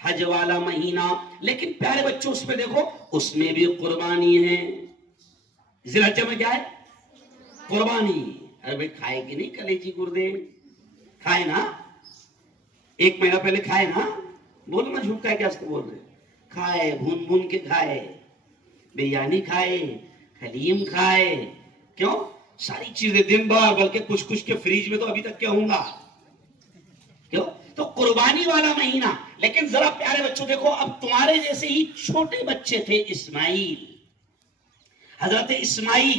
حج والا مہینہ، لیکن پیارے بچوں اس میں دیکھو اس میں بھی قربانی ہے. ذی الحجہ میں کیا ہے؟ قربانی. ارے بھائی کھائے کہ نہیں کلیجی گردے؟ کھائے نا؟ 1 مہینہ پہلے کھائے نا؟ بولو نا جھوٹ کا ہے کیا بول رہے؟ کھائے، بھون بھون کے کھائے، بریانی کھائے، حلیم کھائے. کیوں؟ ساری چیزیں دن بھر، بلکہ کچھ کچھ کے فریج میں تو ابھی تک کیا ہوں گا. کیوں؟ تو قربانی والا مہینہ. لیکن ذرا پیارے بچوں دیکھو، اب تمہارے جیسے ہی چھوٹے بچے تھے اسماعیل، حضرت اسماعیل.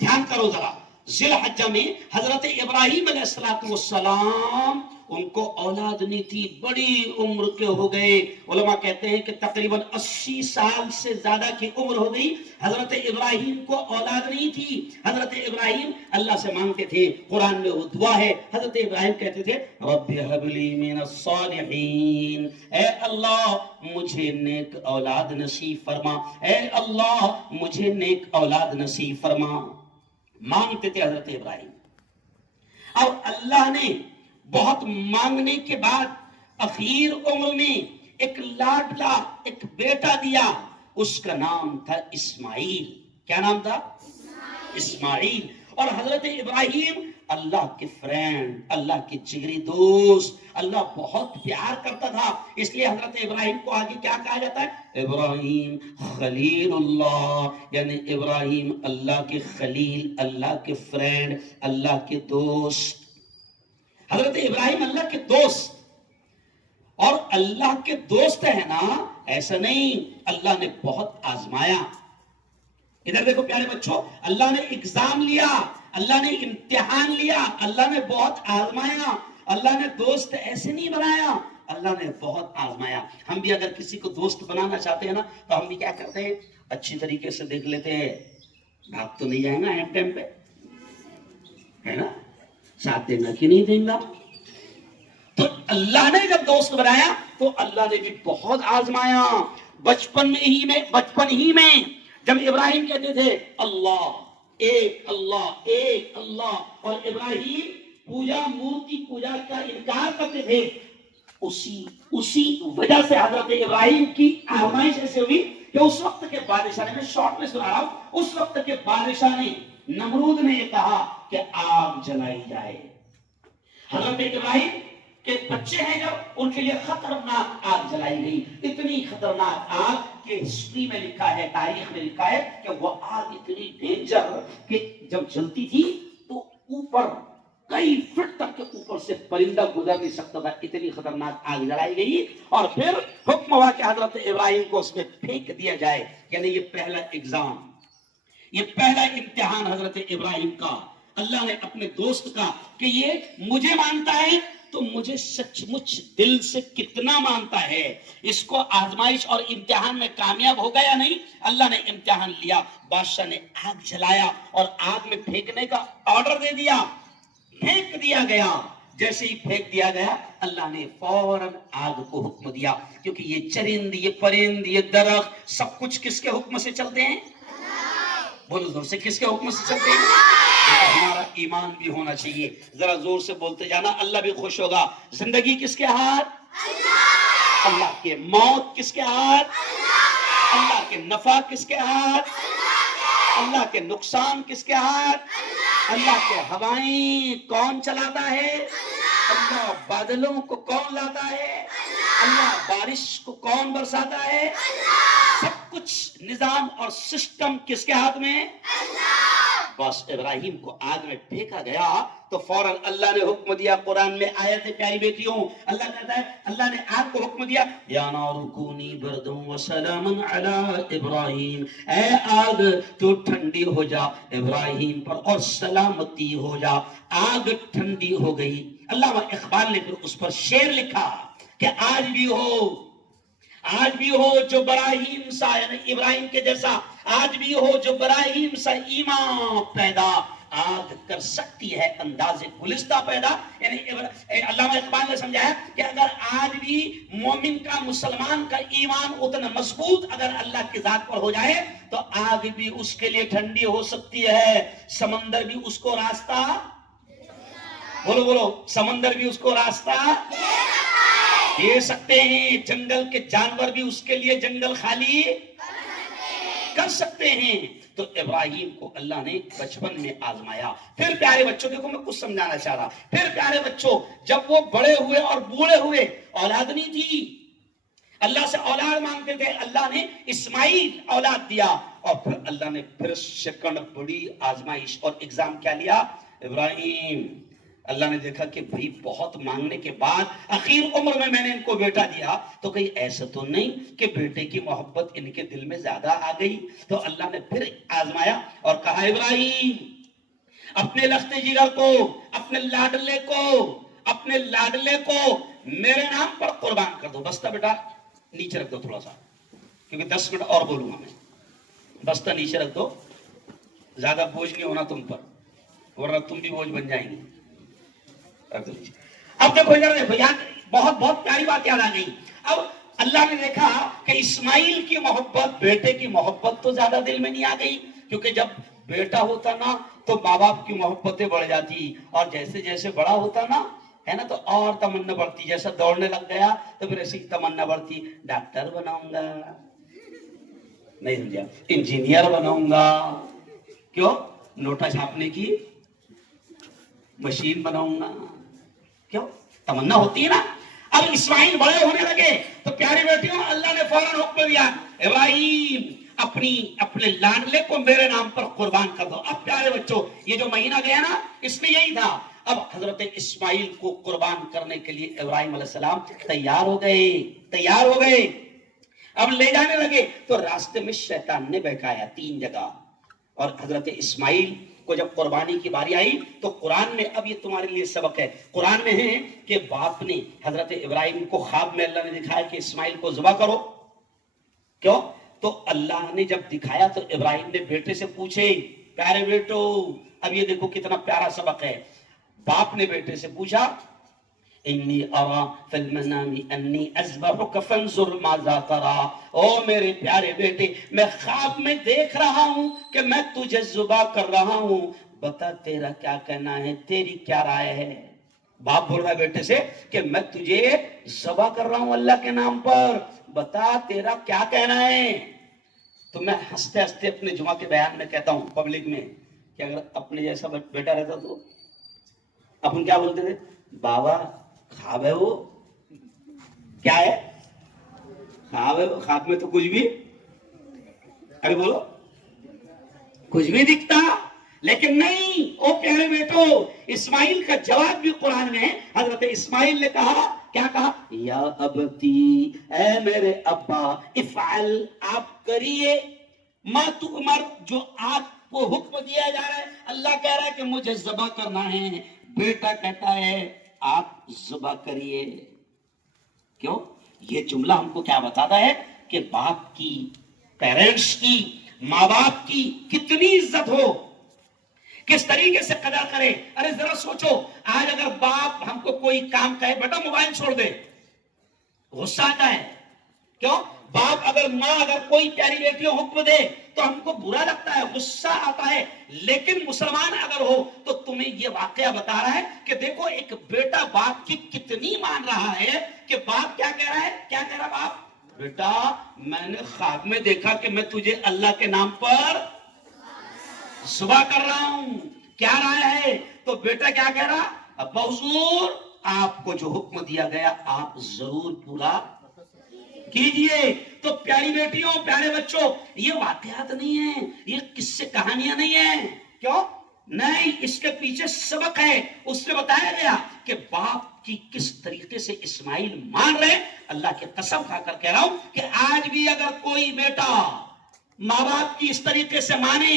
دھیان کرو ذرا، ذی الحجہ میں حضرت ابراہیم علیہ السلام ان کو اولاد نہیں تھی، بڑی عمر کے ہو گئے. علماء کہتے ہیں کہ تقریباً 80 سال سے زیادہ کی عمر ہو گئی. حضرت ابراہیم کو اولاد نہیں تھی. حضرت ابراہیم اللہ سے مانگتے تھے. قرآن میں وہ دعا ہے، حضرت ابراہیم کہتے تھے رب هب لی من الصالحین، اے اللہ مجھے نیک اولاد نصیب فرما، اے اللہ مجھے نیک اولاد نصیب فرما. مانگتے تھے حضرت ابراہیم. اور اللہ نے بہت مانگنے کے بعد اخیر عمر میں ایک لاڈلا ایک بیٹا دیا. اس کا نام تھا اسماعیل. کیا نام تھا؟ اسماعیل. اور حضرت ابراہیم اللہ کے فرینڈ، اللہ کے جگری دوست، اللہ بہت پیار کرتا تھا. اس لیے حضرت ابراہیم کو آگے کیا کہا جاتا ہے؟ ابراہیم خلیل اللہ، یعنی ابراہیم اللہ کے خلیل، اللہ کے فرینڈ، اللہ کے دوست. حضرت ابراہیم اللہ کے دوست. اور اللہ کے دوست ہے نا، ایسا نہیں، اللہ نے بہت آزمایا. ادھر دیکھو پیارے بچوں، اللہ نے ایگزام لیا، اللہ نے امتحان لیا، اللہ نے بہت آزمایا. اللہ نے دوست ایسے نہیں بنایا، اللہ نے بہت آزمایا. ہم بھی اگر کسی کو دوست بنانا چاہتے ہیں نا تو ہم بھی کیا کرتے ہیں؟ اچھی طریقے سے دیکھ لیتے ہیں، بھاگ تو نہیں جائیں گا اینڈ ٹائم پہ، ہے نا؟ ساتھ دینا کہ نہیں دیں گا. تو اللہ نے جب دوست بنایا تو اللہ نے بھی بہت آزمایا. بچپن ہی میں جب ابراہیم کہتے تھے اللہ ایک اللہ ایک اللہ، اور ابراہیم مورتی پوجا کا انکار کرتے تھے، اسی وجہ سے حضرت ابراہیم کی آزمائش ایسے ہوئی کہ اس وقت کے بادشاہ نے، میں شارٹ میں سنا رہا ہوں، اس وقت کے بادشاہ نے، نمرود نے یہ کہا کہ آگ جلائی جائے. حضرت ابراہیم کے بچے ہیں جب، ان کے لیے خطرناک آگ جلائی گئی. اتنی خطرناک آگ کہ ہسٹری میں لکھا ہے، تاریخ میں لکھا ہے کہ وہ آگ اتنی ڈینجر کہ جب جلتی تھی تو اوپر کئی فٹ تک کے اوپر سے پرندہ گزر نہیں سکتا تھا. اتنی خطرناک آگ جلائی گئی. اور پھر حکم ہوا کہ حضرت ابراہیم کو اس میں پھینک دیا جائے. یعنی یہ پہلا ایگزام، یہ پہلا امتحان حضرت ابراہیم کا، اللہ نے اپنے دوست کا، کہ یہ مجھے مانتا ہے تو مجھے سچ مچ دل سے کتنا مانتا ہے. اس کو آزمائش اور امتحان میں کامیاب ہو گیا نہیں. اللہ نے امتحان لیا، بادشاہ نے آگ جلایا اور آگ میں پھینکنے کا آرڈر دے دیا. پھینک دیا گیا. جیسے ہی پھینک دیا گیا اللہ نے فوراً آگ کو حکم دیا، کیونکہ یہ چرند، یہ پرند، یہ درخت سب کچھ کس کے حکم سے چلتے ہیں؟ بولو زور سے، کس کے حکم سے چلتے ہیں؟ ہمارا ایمان بھی ہونا چاہیے. ذرا زور سے بولتے جانا، اللہ بھی خوش ہوگا. زندگی کس کے ہاتھ؟ اللہ کے. موت کس کے ہاتھ؟ اللہ کے. نفع کس کے ہاتھ؟ اللہ کے. نقصان کس کے ہاتھ؟ اللہ کے. ہوائیں کون چلاتا ہے؟ اللہ. بادلوں کو کون لاتا ہے؟ اللہ. بارش کو کون برساتا ہے؟ سب کچھ نظام اور سسٹم کس کے ہاتھ میں؟ بس ابراہیم کو آگ میں پھینکا گیا تو فوراً اللہ نے حکم دیا. قرآن میں آیت ہے پیاری بیٹیوں، اللہ کہتا ہے، اللہ نے آگ کو حکم دیا یا نار کونی بردا وسلاما علی ابراہیم، اے آگ تو ٹھنڈی ہو جا ابراہیم پر اور سلامتی ہو جا. آگ ٹھنڈی ہو گئی. علامہ اقبال نے پھر اس پر شعر لکھا کہ آج بھی ہو جو براہیم سا، یعنی ابراہیم کے جیسا، آج بھی ہو جو براہیم سا ایمان پیدا، آگ کر سکتی ہے انداز گلستہ پیدا. یعنی علامہ اقبال نے سمجھایا کہ اگر آج بھی مومن کا، مسلمان کا ایمان اتنا مضبوط اگر اللہ کی ذات پر ہو جائے تو آگ بھی اس کے لیے ٹھنڈی ہو سکتی ہے. سمندر بھی اس کو راستہ، بولو سمندر بھی اس کو راستہ. دے سکتے ہیں، جنگل کے جانور بھی اس کے لیے جنگل خالی کر سکتے ہیں. تو ابراہیم کو اللہ نے بچپن میں آزمایا. پھر پیارے بچوں، دیکھو میں کچھ سمجھانا چاہ رہا، پھر پیارے بچوں جب وہ بڑے ہوئے اور بوڑھے ہوئے، اولاد نہیں تھی، اللہ سے اولاد مانگتے تھے، اللہ نے اسماعیل اولاد دیا. اور پھر اللہ نے پھر سیکنڈ بڑی آزمائش اور ایگزام کیا لیا؟ ابراہیم. اللہ نے دیکھا کہ بھئی بہت مانگنے کے بعد اخیر عمر میں نے ان کو بیٹا دیا، تو کہیں ایسا تو نہیں کہ بیٹے کی محبت ان کے دل میں زیادہ آ گئی؟ تو اللہ نے پھر آزمایا اور کہا ابراہیم اپنے لخت جگر کو، اپنے لاڈلے کو میرے نام پر قربان کر دو. بستہ بیٹا نیچے رکھ دو تھوڑا سا، کیونکہ 10 منٹ اور بولوں گا میں. بستہ نیچے رکھ دو، زیادہ بوجھ نہیں ہونا تم پر، ورنہ تم بھی بوجھ بن جائیں گے. اب دیکھو یار، بہت پیاری بات یاد آ گئی. اب اللہ نے دیکھا کہ اسماعیل کی محبت، بیٹے کی محبت تو زیادہ دل میں نہیں آ گئی، کیونکہ جب بیٹا ہوتا نا تو ماں باپ کی محبتیں بڑھ جاتی، اور جیسے جیسے بڑا ہوتا نا ہے نا تو اور تمنا بڑھتی. جیسا دوڑنے لگ گیا تو پھر ایسی تمنا بڑھتی، ڈاکٹر بناؤں گا، نہیں سمجھا، انجینئر بناؤں گا، کیوں؟ نوٹا چھاپنے کی مشین بناؤں گا. کیوں؟ تمنا ہوتی ہے نا. اب اسماعیل بڑے ہونے لگے تو پیاری بیٹیوں اللہ نے فوراً حکم دیا، ابراہیم اپنے لاڈلے کو میرے نام پر قربان کر دو. اب پیارے بچوں یہ جو مہینہ گیا نا اس میں یہی تھا. اب حضرت اسماعیل کو قربان کرنے کے لیے ابراہیم علیہ السلام تیار ہو گئے. اب لے جانے لگے تو راستے میں شیطان نے بہکایا 3 جگہ. اور حضرت اسماعیل کو جب قربانی کی باری آئی تو قرآن میں، اب یہ تمہارے لیے سبق ہے، قرآن میں ہے کہ باپ نے حضرت ابراہیم کو خواب میں اللہ نے دکھایا کہ اسماعیل کو ذبح کرو. کیوں؟ تو اللہ نے جب دکھایا تو ابراہیم نے بیٹے سے پوچھے، پیارے بیٹو، اب یہ دیکھو کتنا پیارا سبق ہے. باپ نے بیٹے سے پوچھا، انی ارا فی المنام انی اذبحک فانظر ماذا ترى. او میرے پیارے بیٹے، میں خواب میں دیکھ رہا ہوں کہ میں تجھے ذبح کر رہا ہوں، بتا تیرا کیا کہنا ہے، تیری کیا رائے ہے؟ باپ بول رہا ہے بیٹے سے کہ میں تجھے ذبح کر رہا ہوں اللہ کے نام پر، بتا تیرا کیا کہنا ہے؟ تو میں ہنستے ہنستے اپنے جمعہ کے بیان میں کہتا ہوں پبلک میں کہ اگر اپنے جیسا بیٹا رہتا تو اپن کیا بولتے تھے؟ بابا خواب ہے وہ، کیا ہے؟ خواب ہے وہ، خواب میں تو کچھ بھی، ارے بولو، کچھ بھی دکھتا. لیکن نہیں، او پیارے بیٹو، اسماعیل کا جواب بھی قرآن میں ہے. حضرت اسماعیل نے کہا، کیا کہا؟ یا ابتی، اے میرے ابا، افعل، آپ کریے، ما تؤمر، جو آپ کو حکم دیا جا رہا ہے. اللہ کہہ رہا ہے کہ مجھے ذبح کرنا ہے، بیٹا کہتا ہے آپ ذبح کریے. کیوں؟ یہ جملہ ہم کو کیا بتاتا ہے کہ باپ کی، پیرنٹس کی، ماں باپ کی کتنی عزت ہو، کس طریقے سے قدر کرے. ارے ذرا سوچو، آج اگر باپ ہم کو کوئی کام کہے بیٹا موبائل چھوڑ دے، غصہ آتا ہے. کیوں؟ باپ ماں کوئی پیاری بیٹی حکم دے تو ہم کو برا لگتا ہے، غصہ آتا ہے. لیکن مسلمان اگر ہو تو تمہیں یہ واقعہ بتا رہا ہے کہ دیکھو ایک بیٹا باپ کی کتنی مان رہا ہے کہ باپ کیا کہہ رہا ہے، کیا کہہ رہا باپ؟ بیٹا میں نے خواب میں دیکھا کہ میں تجھے اللہ کے نام پر ذبح کر رہا ہوں، کیا رائے ہے؟ تو بیٹا کیا کہہ رہا؟ ابا حضور آپ کو جو حکم دیا گیا آپ ضرور پورا کیجئے. تو پیاری بیٹیوں، پیارے بچوں، یہ واقعات نہیں ہیں، یہ قصے کہانیاں نہیں ہیں. کیوں نہیں؟ اس کے پیچھے سبق ہے. اس سے بتایا گیا کہ باپ کی کس طریقے سے اسماعیل مان رہے. اللہ کی قسم کھا کر کہہ رہا ہوں کہ آج بھی اگر کوئی بیٹا ماں باپ کی اس طریقے سے مانے،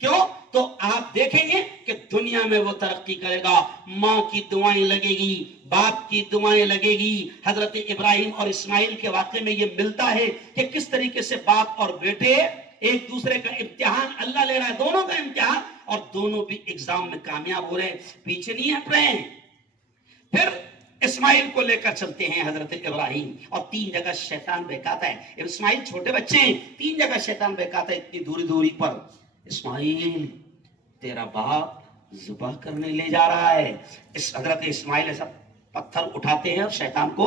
کیوں؟ تو آپ دیکھیں گے کہ دنیا میں وہ ترقی کرے گا. ماں کی دعائیں لگے گی، باپ کی دعائیں لگے گی. حضرت ابراہیم اور اسماعیل کے واقعے میں یہ ملتا ہے کہ کس طریقے سے باپ اور بیٹے ایک دوسرے کا امتحان اللہ لے رہا ہے، دونوں کا امتحان، اور دونوں بھی ایگزام میں کامیاب ہو رہے ہیں، پیچھے نہیں ہٹ رہے ہیں. پھر اسماعیل کو لے کر چلتے ہیں حضرت ابراہیم، اور 3 جگہ شیطان بہکاتا ہے. اسماعیل چھوٹے بچے ہیں، 3 جگہ شیطان بہکاتا ہے اتنی دوری پر. اسماعیل تیرا باپ ذبح کرنے لے جا رہا ہے. حضرت اسماعیل ایسا پتھر اٹھاتے ہیں اور شیطان کو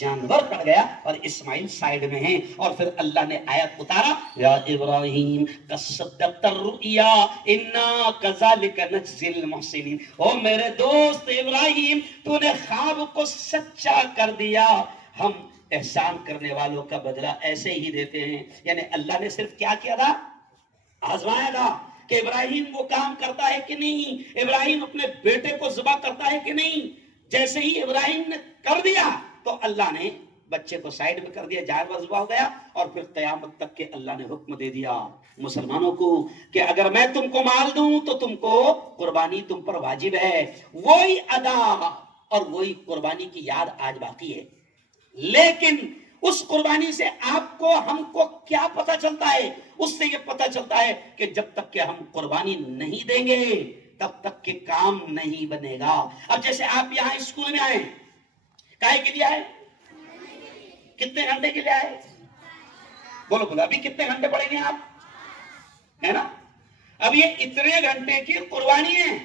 جانور کٹ گیا اور اسماعیل سائیڈ میں ہیں. اور پھر اللہ نے آیت اتارا یا ابراہیم قد صدقت الرؤیا انا کذالک نجزی المحسنین. او میرے دوست ابراہیم تو نے خواب کو سچا کر دیا, ہم احسان کرنے والوں کا بدلہ ایسے ہی دیتے ہیں. یعنی اللہ نے صرف کیا کیا تھا, آزمایا تھا کہ ابراہیم وہ کام کرتا ہے کہ نہیں, ابراہیم اپنے بیٹے کو ذبح کرتا ہے کہ نہیں. جیسے ہی ابراہیم نے کر دیا تو اللہ نے بچے کو سائیڈ میں کر دیا, جانور ذبح ہو گیا. اور پھر قیامت تک کے اللہ نے حکم دے دیا مسلمانوں کو کہ اگر میں تم کو مال دوں تو تم کو قربانی تم پر واجب ہے. وہی ادا اور وہی قربانی کی یاد آج باقی ہے. لیکن اس قربانی سے آپ کو ہم کو کیا پتا چلتا ہے؟ اس سے یہ پتا چلتا ہے کہ جب تک کہ ہم قربانی نہیں دیں گے تب تک کہ کام نہیں بنے گا. اب جیسے آپ یہاں اسکول میں آئے, کائے کے لیے آئے؟ کتنے گھنٹے کے لیے آئے؟ بولو بولو, ابھی کتنے گھنٹے پڑھیں گے آپ, ہے نا؟ اب یہ اتنے گھنٹے کی قربانی ہے.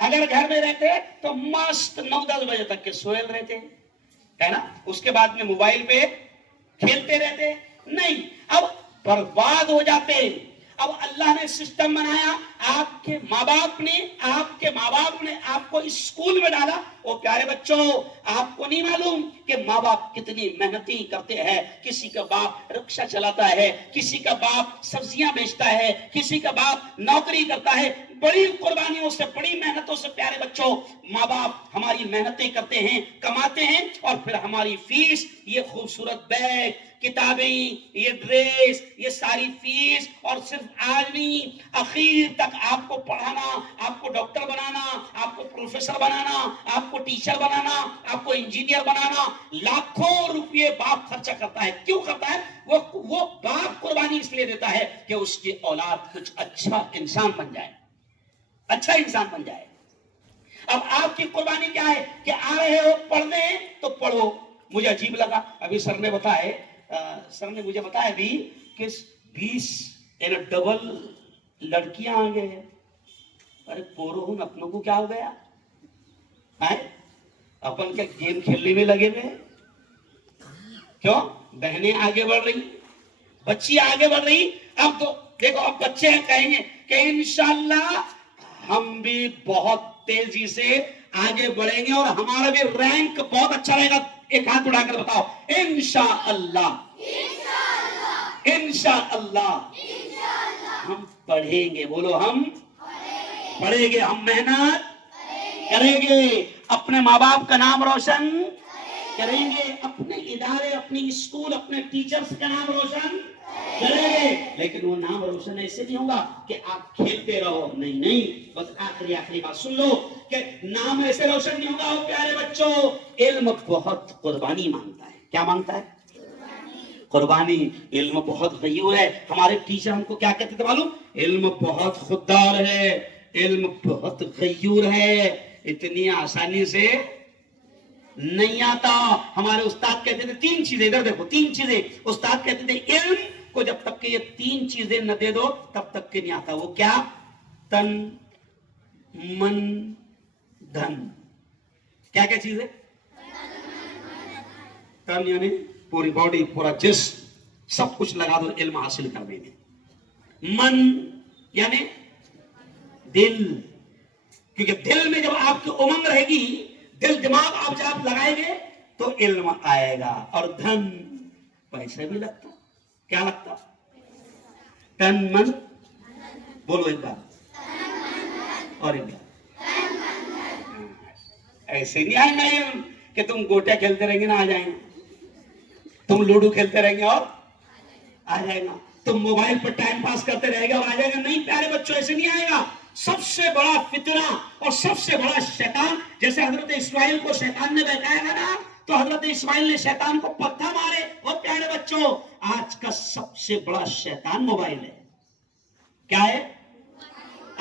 اگر گھر میں رہتے تو مست 9-10 بجے تک کے سوئل رہتے, ہے نا؟ اس کے بعد میں موبائل پہ کھیلتے رہتے نہیں, اب برباد ہو جاتے. اب اللہ نے سسٹم بنایا, آپ کے ماں باپ نے آپ کو اسکول میں ڈالا. وہ پیارے بچوں, آپ کو نہیں معلوم کہ ماں باپ کتنی محنتی کرتے ہیں. کسی کا باپ رکشہ چلاتا ہے, کسی کا باپ سبزیاں بیچتا ہے, کسی کا باپ نوکری کرتا ہے. بڑی قربانیوں سے, بڑی محنتوں سے پیارے بچوں ماں باپ ہماری محنتیں کرتے ہیں, کماتے ہیں, اور پھر ہماری فیس, یہ خوبصورت بیگ, کتابیں, یہ ڈریس, یہ ساری فیس, اور صرف آج نہیں اخیر تک آپ کو پڑھانا, آپ کو ڈاکٹر بنانا, آپ کو پروفیسر بنانا, آپ کو ٹیچر بنانا, آپ کو انجینئر بنانا, لاکھوں روپے باپ خرچہ کرتا ہے. کیوں کرتا ہے؟ وہ باپ قربانی اس لیے دیتا ہے کہ اس کی اولاد کچھ اچھا انسان بن جائے, اچھا انسان بن جائے. اب آپ کی قربانی کیا ہے کہ آ رہے ہو پڑھنے تو پڑھو. مجھے عجیب لگا, ابھی سر نے مجھے بتایا ابھی کہ 20 ڈبل لڑکیاں آ گئے ہیں. ارے پورو ہوں, اپنوں کو کیا ہو گیا, اپن کے گیم کھیلنے میں لگے ہوئے. کیوں؟ بہنیں آگے بڑھ رہی, بچی آگے بڑھ رہی. اب تو دیکھو, اب بچے کہیں گے کہ انشاءاللہ ہم بھی بہت تیزی سے آگے بڑھیں گے اور ہمارا بھی رینک بہت اچھا رہے گا. ایک ہاتھ اٹھا کر بتاؤ, انشاءاللہ, انشاءاللہ ہم پڑھیں گے. بولو, ہم پڑھیں گے, ہم محنت کریں گے, اپنے ماں باپ کا نام روشن کریں گے, اپنے ادارے, اپنی اسکول, اپنے ٹیچرز کا نام روشن کریں گے. لیکن وہ نام روشن ایسے نہیں ہوگا کہ آپ کھیلتے رہو, نہیں. بس آخری بات سن لو کہ نام ایسے روشن نہیں ہوگا. پیارے بچوں, علم بہت قربانی مانگتا ہے. کیا مانگتا ہے؟ قربانی. علم بہت غیور ہے. ہمارے ٹیچر ہم کو کیا کہتے تھے معلوم؟ علم بہت خوددار ہے, علم بہت غیور ہے, اتنی آسانی سے نہیں آتا. ہمارے استاد کہتے تھے 3 چیزیں, ادھر دیکھو 3 چیزیں. استاد کہتے تھے علم کو جب تک کہ یہ 3 چیزیں نہ دے دو تب تک کہ نہیں آتا. وہ کیا؟ تن, من, دھن. کیا کیا چیز ہے؟ تن یعنی پوری باڈی, پورا جسم, سب کچھ لگا دو علم حاصل کرنے میں. من یعنی دل, کیونکہ دل میں جب آپ کی امنگ رہے گی, دل دماغ آپ جب لگائیں گے تو علم آئے گا. اور دھن, پیسے بھی لگتا. کیا لگتا؟ تن من, بولو ایک بار, اور ایک بار. ایسے نہیں آئیں گے کہ تم گوٹے کھیلتے رہیں گے نا آ جائیں گے, تم لوڈو کھیلتے رہیں گے اور آ جائے گا, تم موبائل پر ٹائم پاس کرتے رہے گا اور آ جائے گا. نہیں پیارے بچوں, ایسے نہیں آئے گا. سب سے بڑا فتنہ اور سب سے بڑا شیطان, جیسے حضرت اسماعیل کو شیطان نے بہکایا تھا نا, تو حضرت اسماعیل نے شیطان کو پتھر مارے. اور پیارے بچوں, آج کا سب سے بڑا شیطان موبائل ہے. کیا ہے؟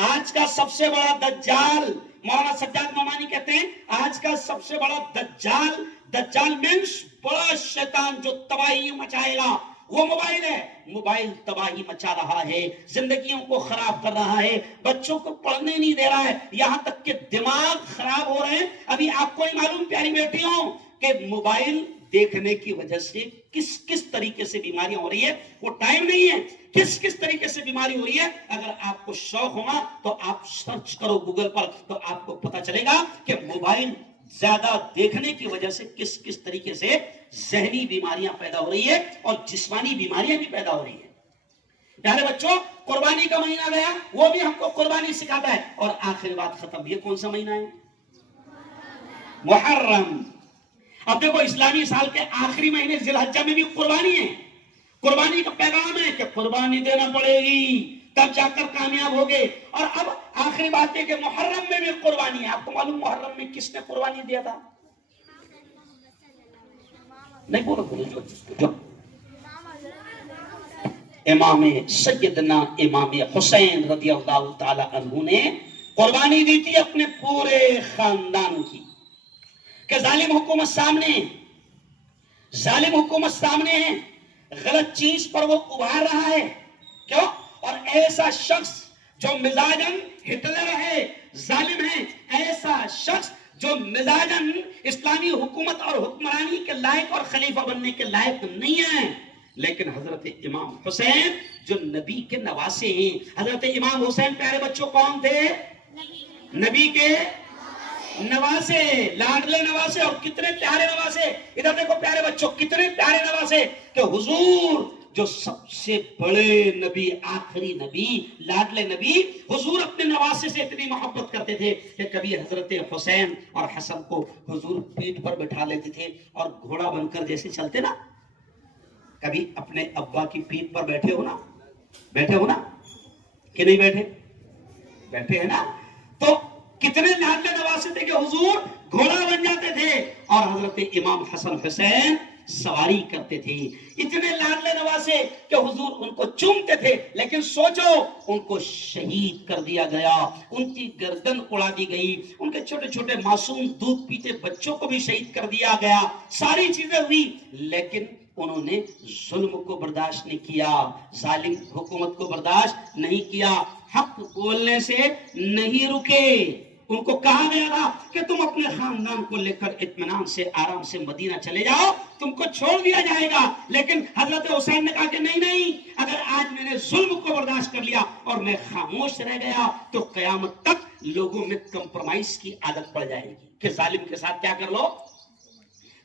آج کا سب سے بڑا دجال, مولانا سجاد نعمانی کہتے ہیں آج کا سب سے بڑا دجال مینس بڑا شیطان جو تباہی مچائے گا وہ موبائل ہے. موبائل تباہی مچا رہا ہے, زندگیوں کو خراب کر رہا ہے, بچوں کو پڑھنے نہیں دے رہا ہے, یہاں تک کہ دماغ خراب ہو رہے ہیں. ابھی آپ کو نہیں معلوم پیاری بیٹیوں کہ موبائل دیکھنے کی وجہ سے کس کس طریقے سے بیماریاں ہو رہی ہے، وہ ٹائم نہیں ہے، کس کس طریقے سے بیماری ہو رہی ہے۔ اگر آپ کو شوق ہوگا تو آپ سرچ کرو گوگل پر، تو آپ کو پتا چلے گا کہ موبائل زیادہ دیکھنے کی وجہ سے کس کس طریقے سے ذہنی بیماریاں پیدا ہو رہی ہے اور جسمانی بیماریاں بھی پیدا ہو رہی ہیں۔ پیارے بچوں، قربانی کا مہینہ گیا، وہ بھی ہم کو قربانی سکھاتا ہے۔ اور آخری بات ختم، یہ کون سا مہینہ ہے؟ محرم۔ اب دیکھو، اسلامی سال کے آخری مہینے ذی الحجہ میں بھی قربانی ہے۔ قربانی کا پیغام ہے کہ قربانی دینا پڑے گی، تب جا کر کامیاب ہوگے۔ اور اب آخری بات ہے کہ محرم میں بھی قربانی ہے۔ آپ کو معلوم محرم میں کس نے قربانی دیا تھا؟ نہیں بولو جو امام سیدنا امام حسین رضی اللہ تعالی عنہ نے قربانی دی تھی اپنے پورے خاندان کی، کہ ظالم حکومت سامنے ہے، غلط چیز پر وہ ابھار رہا ہے، کیوں؟ اور ایسا شخص جو مزاجن ہٹلر ہے، ظالم ہے، ایسا شخص جو مزاجن اسلامی حکومت اور حکمرانی کے لائق اور خلیفہ بننے کے لائق نہیں ہے، لیکن حضرت امام حسین جو نبی کے نواسے ہیں۔ حضرت امام حسین پیارے بچوں کون تھے؟ نبی کے نواسے، لاڈلے نواسے، اور کتنے پیارے نواسے۔ ادھر دیکھو پیارے بچوں، کتنے پیارے نواسے کہ حضور جو سب سے بڑے نبی، آخری نبی، لاڈلے نبی، حضور اپنے نواسے سے اتنی محبت کرتے تھے کہ کبھی حضرت حسین اور حسن کو حضور پیٹھ پر بٹھا لیتے تھے، اور گھوڑا بن کر جیسے چلتے نا، کبھی اپنے ابا کی پیٹھ پر بیٹھے ہو نا کہ نہیں بیٹھے ہیں نا، تو کتنے لاڈلے نواسے تھے کہ حضور گھوڑا بن جاتے تھے اور حضرت امام حسن حسین سواری کرتے تھے۔ اتنے لاڈلے نواسے کہ حضور ان کو چومتے تھے، لیکن سوچو ان کو شہید کر دیا گیا، ان کی گردن اڑا دی گئی، ان کے چھوٹے چھوٹے معصوم دودھ پیتے بچوں کو بھی شہید کر دیا گیا، ساری چیزیں ہوئی، لیکن انہوں نے ظلم کو برداشت نہیں کیا، ظالم حکومت کو برداشت نہیں کیا، حق بولنے سے نہیں رکے۔ ان کو کہا گیا تھا کہ تم اپنے خاندان کو لے کر اطمینان سے آرام سے مدینہ چلے جاؤ، تم کو چھوڑ دیا جائے گا، لیکن حضرت حسین نے کہا کہ نہیں، اگر آج میں نے ظلم کو برداشت کر لیا اور میں خاموش رہ گیا تو قیامت تک لوگوں میں کمپرومائز کی عادت پڑ جائے گی کہ ظالم کے ساتھ کیا کر لو،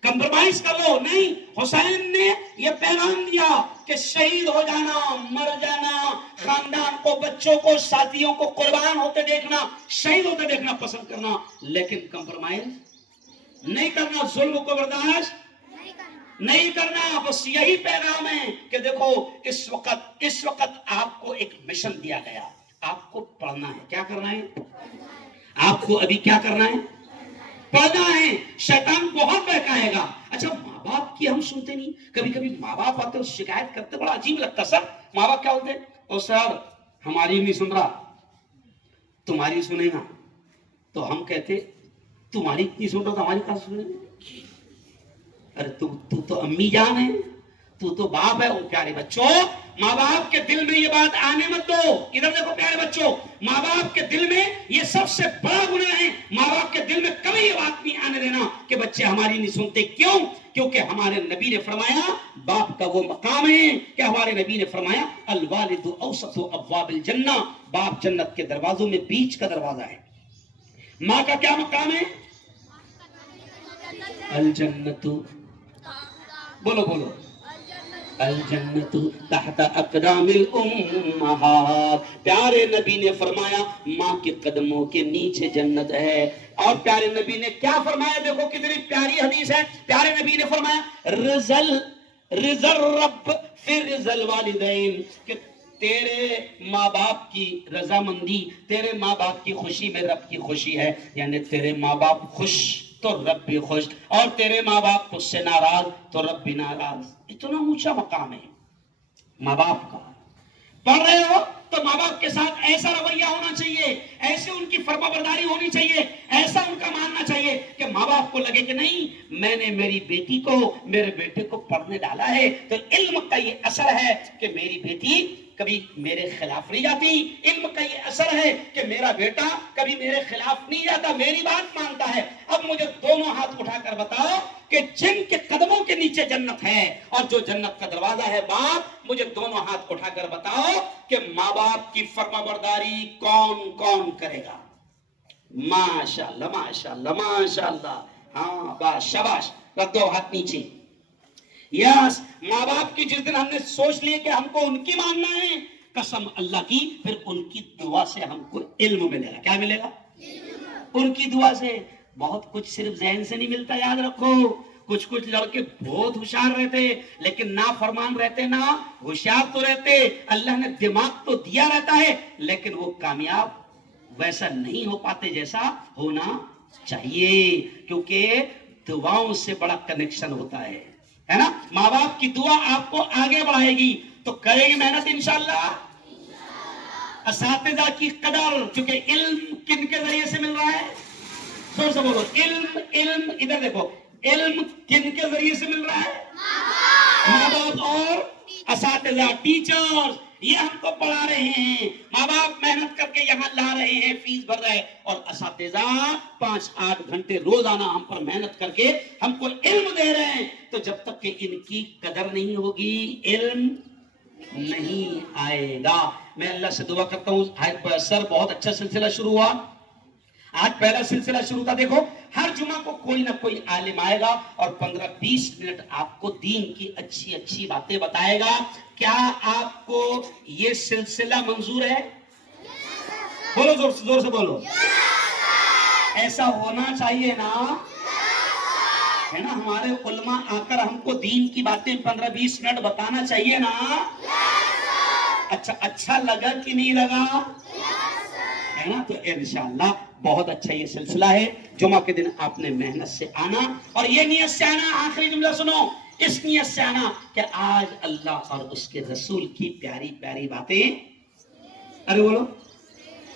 کمپرومائز کر لو۔ نہیں، حسین نے یہ پیغام دیا کہ شہید ہو جانا، مر جانا، خاندان کو، بچوں کو، ساتھیوں کو قربان ہوتے دیکھنا، شہید ہوتے دیکھنا پسند کرنا، لیکن کمپرومائز نہیں کرنا، ظلم کو برداشت نہیں کرنا۔ بس یہی پیغام ہے کہ دیکھو اس وقت آپ کو ایک مشن دیا گیا، آپ کو پڑھنا ہے۔ کیا کرنا ہے؟ آپ کو ابھی کیا کرنا ہے؟ پڑھنا ہے۔ شیطان بہت بہکائے گا۔ اچھا، ماں باپ کی ہم سنتے نہیں، کبھی ماں باپ آتے اور شکایت کرتے، بڑا عجیب لگتا۔ سر ماں باپ کیا ہوتے؟ اور سر ہماری نہیں سن رہا، تمہاری سنے گا۔ تو ہم کہتے تمہاری نہیں سن رہا تو ہماری کہاں سنے گا؟ ارے تو تو امی جان ہے، تو باپ ہے۔ وہ پیارے بچوں، ماں باپ کے دل میں یہ بات آنے مت دو۔ ادھر دیکھو پیارے بچوں، ماں باپ کے دل میں یہ سب سے بڑا گناہ ہے۔ ماں باپ کے دل میں کبھی یہ بات نہیں آنے دینا کہ بچے ہماری نہیں سنتے۔ کیوں؟ کیونکہ ہمارے نبی نے فرمایا، باپ کا وہ مقام ہے کہ ہمارے نبی نے فرمایا الوالد اوسط ابواب الجنہ، باپ جنت کے دروازوں میں بیچ کا دروازہ ہے۔ ماں کا کیا مقام ہے؟ الجنت، بولو الجنت تحت اقدام الامہات۔ پیارے نبی نے فرمایا ماں کے قدموں کے نیچے جنت ہے۔ اور پیارے نبی نے کیا فرمایا؟ دیکھو کتنی پیاری حدیث ہے۔ پیارے نبی نے فرمایا رضا الرب فی رضا الوالدین، کہ تیرے ماں باپ کی رضامندی، تیرے ماں باپ کی خوشی میں رب کی خوشی ہے، یعنی تیرے ماں باپ خوش تو رب بھی خوش، اور تیرے ماں باپ تجھ سے ناراض تو رب بھی ناراض۔ اتنا اونچا مقام ہے ماں باپ کا۔ پڑھ رہے ہو تو ماں باپ کے ساتھ ایسا رویہ ہونا چاہیے، ایسے ان کی فرما برداری ہونی چاہیے، ایسا ان کا ماننا چاہیے کہ ماں باپ کو لگے کہ نہیں، میں نے میری بیٹی کو، میرے بیٹے کو پڑھنے ڈالا ہے تو علم کا یہ اثر ہے کہ میری بیٹی کبھی میرے خلاف نہیں جاتی. علم کا یہ اثر ہے کہ میرا بیٹا کبھی میرے خلاف نہیں جاتا, میری بات مانتا ہے. اب مجھے دونوں ہاتھ اٹھا کر بتاؤ کہ جن کے قدموں کے نیچے جنت ہے اور جو جنت کا دروازہ ہے باپ, مجھے دونوں ہاتھ اٹھا کر بتاؤ کہ ماں باپ کی فرما برداری کون کون کرے گا؟ ماشاءاللہ ماشاءاللہ ماشاءاللہ. ہاں بس شاباش, رکھ دو ہاتھ نیچے. یس, ماں باپ کی جس دن ہم نے سوچ لیے کہ ہم کو ان کی ماننا ہے, قسم اللہ کی, پھر ان کی دعا سے ہم کو علم ملے گا. کیا ملے گا؟ ان کی دعا سے. بہت کچھ صرف ذہن سے نہیں ملتا, یاد رکھو. کچھ لڑکے بہت ہوشیار رہتے لیکن نا فرمان رہتے, نا ہوشیار تو رہتے, اللہ نے دماغ تو دیا رہتا ہے لیکن وہ کامیاب ویسا نہیں ہو پاتے جیسا ہونا چاہیے, کیونکہ دعاؤں سے بڑا کنیکشن ہوتا ہے نا. ماں باپ کی دعا آپ کو آگے بڑھائے گی, تو کرے گی محنت انشاءاللہ. اساتذہ کی قدر, چونکہ علم کن کے ذریعے سے مل رہا ہے؟ زور سے بولو, علم ادھر دیکھو, علم کن کے ذریعے سے مل رہا ہے؟ ماں باپ اور اساتذہ, ٹیچرز. یہ ہم کو پڑھا رہے ہیں, ماں باپ محنت کر کے یہاں لا رہے ہیں, فیس بھر رہے ہیں, اور اساتذہ 5-8 گھنٹے روزانہ ہم پر محنت کر کے ہم کو علم دے رہے ہیں. تو جب تک کہ ان کی قدر نہیں ہوگی علم نہیں آئے گا. میں اللہ سے دعا کرتا ہوں. سر بہت اچھا سلسلہ شروع ہوا, آج پہلا سلسلہ شروع تھا. دیکھو ہر جمعہ کو کوئی نہ کوئی عالم آئے گا اور 15-20 منٹ آپ کو دین کی اچھی اچھی باتیں بتائے گا. کیا آپ کو یہ سلسلہ منظور ہے؟ بولو زور سے بولو. ایسا ہونا چاہیے نا, ہے نا. ہمارے علماء آ کر ہم کو دین کی باتیں 15-20 منٹ بتانا چاہیے نا. اچھا لگا کہ نہیں لگا؟ ہے نا. تو انشاءاللہ بہت اچھا یہ سلسلہ ہے. جمعہ کے دن آپ نے محنت سے آنا, اور یہ نیت سے آنا, آخری جملہ سنو, اس نیت سے آنا کہ آج اللہ اور اس کے رسول کی پیاری پیاری باتیں. ارے بولو,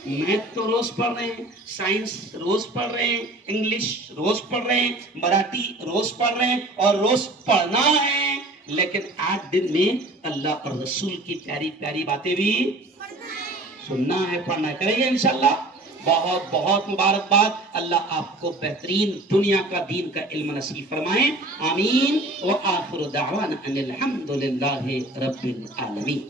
میتھ تو روز پڑھ رہے ہیں, سائنس روز پڑھ رہے ہیں, انگلش روز پڑھ رہے ہیں, مراٹھی روز پڑھ رہے ہیں, اور روز پڑھنا ہے, لیکن 8 دن میں اللہ اور رسول کی پیاری پیاری باتیں بھی سننا ہے, پڑھنا ہے. کریں گے انشاءاللہ. بہت بہت مبارکباد. اللہ آپ کو بہترین دنیا کا دین کا علم نصیب فرمائے, آمین. وآخر دعوانا ان الحمدللہ رب العالمین.